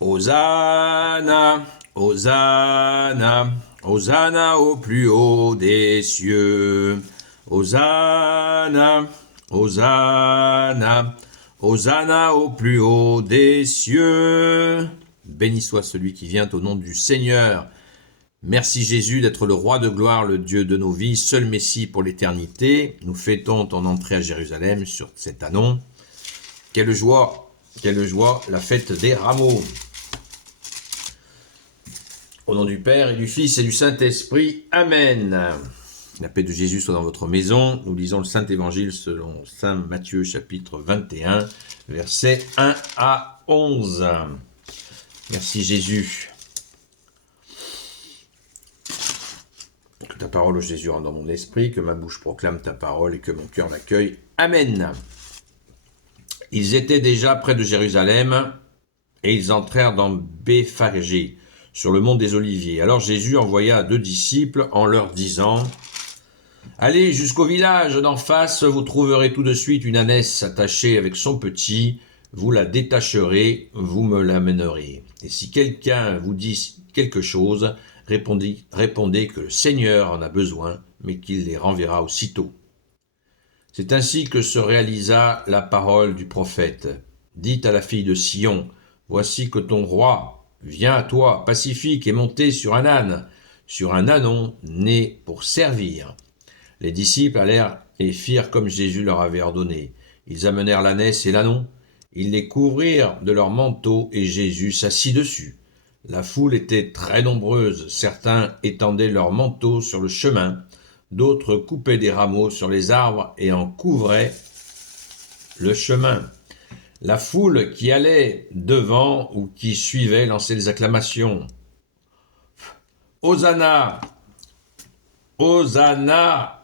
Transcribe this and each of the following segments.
Hosanna, Hosanna, Hosanna au plus haut des cieux. Hosanna, Hosanna, Hosanna au plus haut des cieux. Béni soit celui qui vient au nom du Seigneur. Merci Jésus d'être le roi de gloire, le Dieu de nos vies, seul Messie pour l'éternité. Nous fêtons ton entrée à Jérusalem sur cet annon. Quelle joie, la fête des rameaux. Au nom du Père et du Fils et du Saint-Esprit. Amen. La paix de Jésus soit dans votre maison. Nous lisons le Saint-Évangile selon Saint Matthieu, chapitre 21, versets 1 à 11. Merci Jésus. Que ta parole, ô Jésus, rentre dans mon esprit, que ma bouche proclame ta parole et que mon cœur l'accueille. Amen. Ils étaient déjà près de Jérusalem et ils entrèrent dans Béphagée, sur le mont des Oliviers. Alors Jésus envoya 2 disciples en leur disant « Allez jusqu'au village d'en face, vous trouverez tout de suite une ânesse attachée avec son petit, vous la détacherez, vous me l'amènerez. Et si quelqu'un vous dit quelque chose, répondez que le Seigneur en a besoin, mais qu'il les renverra aussitôt. » C'est ainsi que se réalisa la parole du prophète. Dites à la fille de Sion, « Voici que ton roi vient à toi, pacifique et monté sur un âne, sur un ânon né pour servir. » Les disciples allèrent et firent comme Jésus leur avait ordonné. Ils amenèrent l'ânesse et l'ânon, ils les couvrirent de leurs manteaux et Jésus s'assit dessus. La foule était très nombreuse, certains étendaient leurs manteaux sur le chemin, d'autres coupaient des rameaux sur les arbres et en couvraient le chemin. La foule qui allait devant ou qui suivait lançait des acclamations. « Hosanna! Hosanna!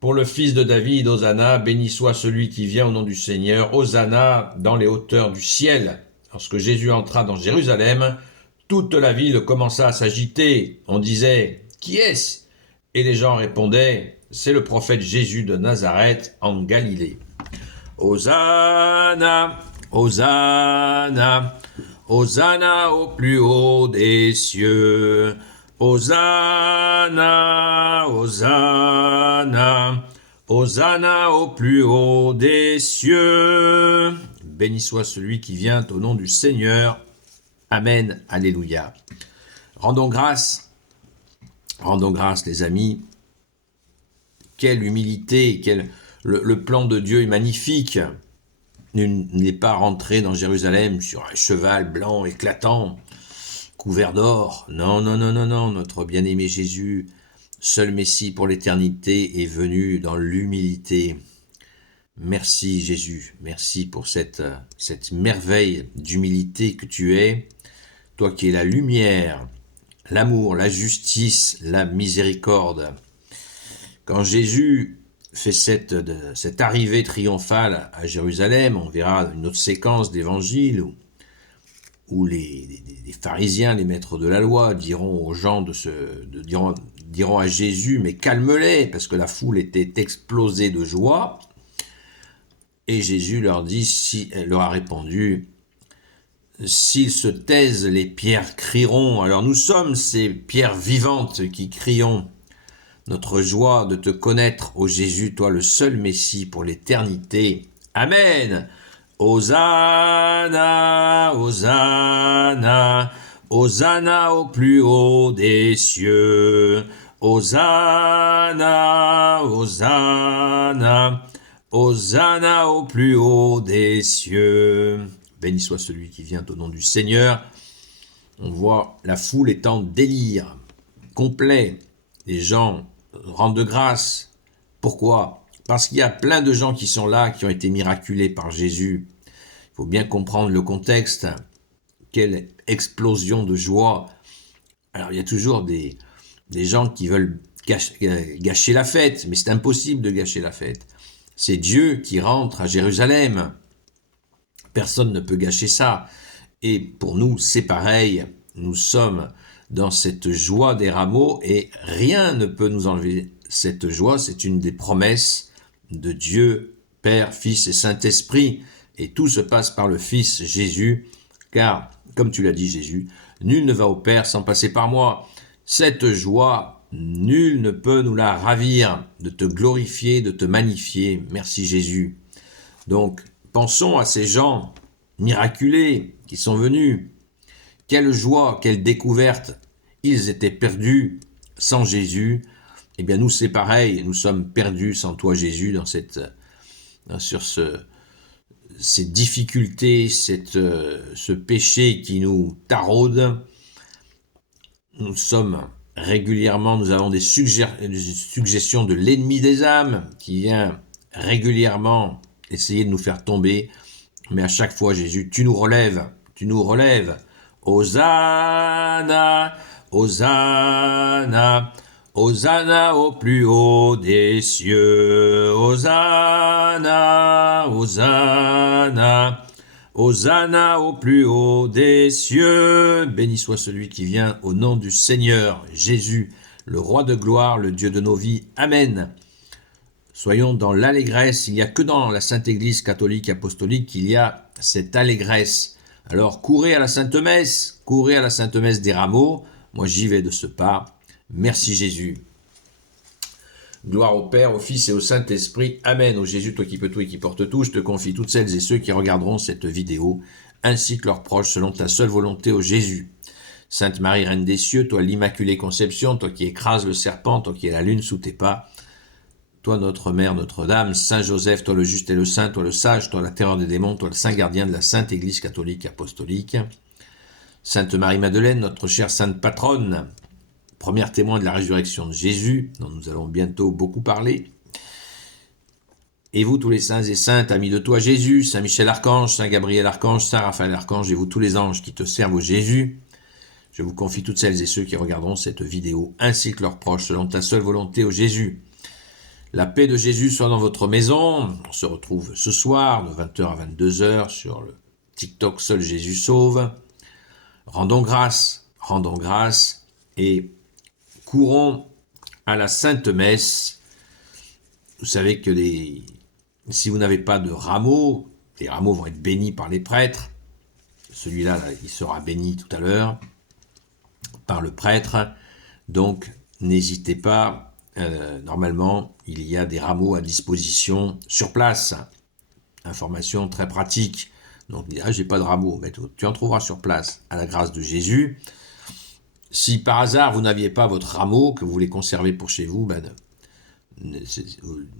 Pour le fils de David, Hosanna! Béni soit celui qui vient au nom du Seigneur! Hosanna dans les hauteurs du ciel! » Lorsque Jésus entra dans Jérusalem, toute la ville commença à s'agiter. On disait « Qui est-ce » Et les gens répondaient « C'est le prophète Jésus de Nazareth en Galilée. » Hosanna, Hosanna, Hosanna au plus haut des cieux. Hosanna, Hosanna, Hosanna au plus haut des cieux. Béni soit celui qui vient au nom du Seigneur. Amen, alléluia. Rendons grâce les amis. Quelle humilité, le plan de Dieu est magnifique. Il n'est pas rentré dans Jérusalem sur un cheval blanc éclatant, couvert d'or. Non, notre bien-aimé Jésus, seul Messie pour l'éternité, est venu dans l'humilité. Merci Jésus, merci pour cette merveille d'humilité que tu es, toi qui es la lumière, l'amour, la justice, la miséricorde. Quand Jésus fait cette arrivée triomphale à Jérusalem, on verra une autre séquence d'évangile où les pharisiens, les maîtres de la loi, diront aux gens diront à Jésus, mais calme-les, parce que la foule était explosée de joie. Et Jésus leur a répondu, s'ils se taisent, les pierres crieront. Alors nous sommes ces pierres vivantes qui crions. Notre joie de te connaître, ô Jésus, toi le seul Messie pour l'éternité. Amen. Hosanna, Hosanna, Hosanna au plus haut des cieux. Hosanna, Hosanna, Hosanna au plus haut des cieux. Béni soit celui qui vient au nom du Seigneur. On voit la foule est en délire complet. Les gens rendent grâce. Pourquoi ? Parce qu'il y a plein de gens qui sont là, qui ont été miraculés par Jésus. Il faut bien comprendre le contexte. Quelle explosion de joie. Alors il y a toujours des gens qui veulent gâcher la fête, mais c'est impossible de gâcher la fête. C'est Dieu qui rentre à Jérusalem. Personne ne peut gâcher ça. Et pour nous, c'est pareil. Nous sommes dans cette joie des rameaux et rien ne peut nous enlever cette joie. C'est une des promesses de Dieu, Père, Fils et Saint-Esprit. Et tout se passe par le Fils Jésus car, comme tu l'as dit Jésus, nul ne va au Père sans passer par moi. Cette joie, nul ne peut nous la ravir, de te glorifier, de te magnifier. Merci Jésus. Donc, pensons à ces gens miraculés qui sont venus. Quelle joie, quelle découverte. Ils étaient perdus sans Jésus. Eh bien, nous, c'est pareil. Nous sommes perdus sans toi, Jésus, sur ces difficultés, ce péché qui nous taraude. Nous avons des suggestions de l'ennemi des âmes qui vient régulièrement essayer de nous faire tomber. Mais à chaque fois, Jésus, tu nous relèves. Hosanna, Hosanna, Hosanna au plus haut des cieux. Hosanna, Hosanna, Hosanna au plus haut des cieux. Béni soit celui qui vient au nom du Seigneur, Jésus, le roi de gloire, le Dieu de nos vies. Amen. Soyons dans l'allégresse. Il n'y a que dans la Sainte Église catholique apostolique qu'il y a cette allégresse. Alors, courez à la Sainte Messe des rameaux. Moi, j'y vais de ce pas. Merci Jésus. Gloire au Père, au Fils et au Saint-Esprit. Amen. Ô Jésus, toi qui peux tout et qui portes tout, je te confie toutes celles et ceux qui regarderont cette vidéo, ainsi que leurs proches, selon ta seule volonté, ô Jésus. Sainte Marie, Reine des cieux, toi l'Immaculée Conception, toi qui écrases le serpent, toi qui es la lune sous tes pas, toi notre Mère, Notre-Dame, Saint Joseph, toi le juste et le saint, toi le sage, toi la terreur des démons, toi le saint gardien de la Sainte Église catholique apostolique. Sainte Marie-Madeleine, notre chère sainte patronne, première témoin de la résurrection de Jésus, dont nous allons bientôt beaucoup parler. Et vous tous les saints et saintes, amis de toi Jésus, Saint Michel Archange, Saint Gabriel Archange, Saint Raphaël Archange, et vous tous les anges qui te servent au Jésus, je vous confie toutes celles et ceux qui regarderont cette vidéo, ainsi que leurs proches, selon ta seule volonté, au Jésus. La paix de Jésus soit dans votre maison. On se retrouve ce soir de 20h à 22h sur le TikTok Seul Jésus Sauve. Rendons grâce et courons à la Sainte Messe. Vous savez que si vous n'avez pas de rameaux, les rameaux vont être bénis par les prêtres. Celui-là, il sera béni tout à l'heure par le prêtre. Donc, n'hésitez pas. Normalement, il y a des rameaux à disposition sur place. Information très pratique. Donc, j'ai pas de rameau, mais tu en trouveras sur place à la grâce de Jésus. Si par hasard vous n'aviez pas votre rameau, que vous voulez conserver pour chez vous,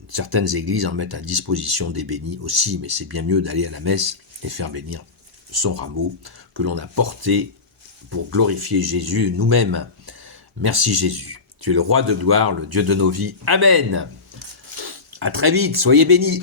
certaines églises en mettent à disposition des bénis aussi, mais c'est bien mieux d'aller à la messe et faire bénir son rameau que l'on a porté pour glorifier Jésus nous-mêmes. Merci Jésus. Tu es le roi de gloire, le Dieu de nos vies. Amen. À très vite, soyez bénis.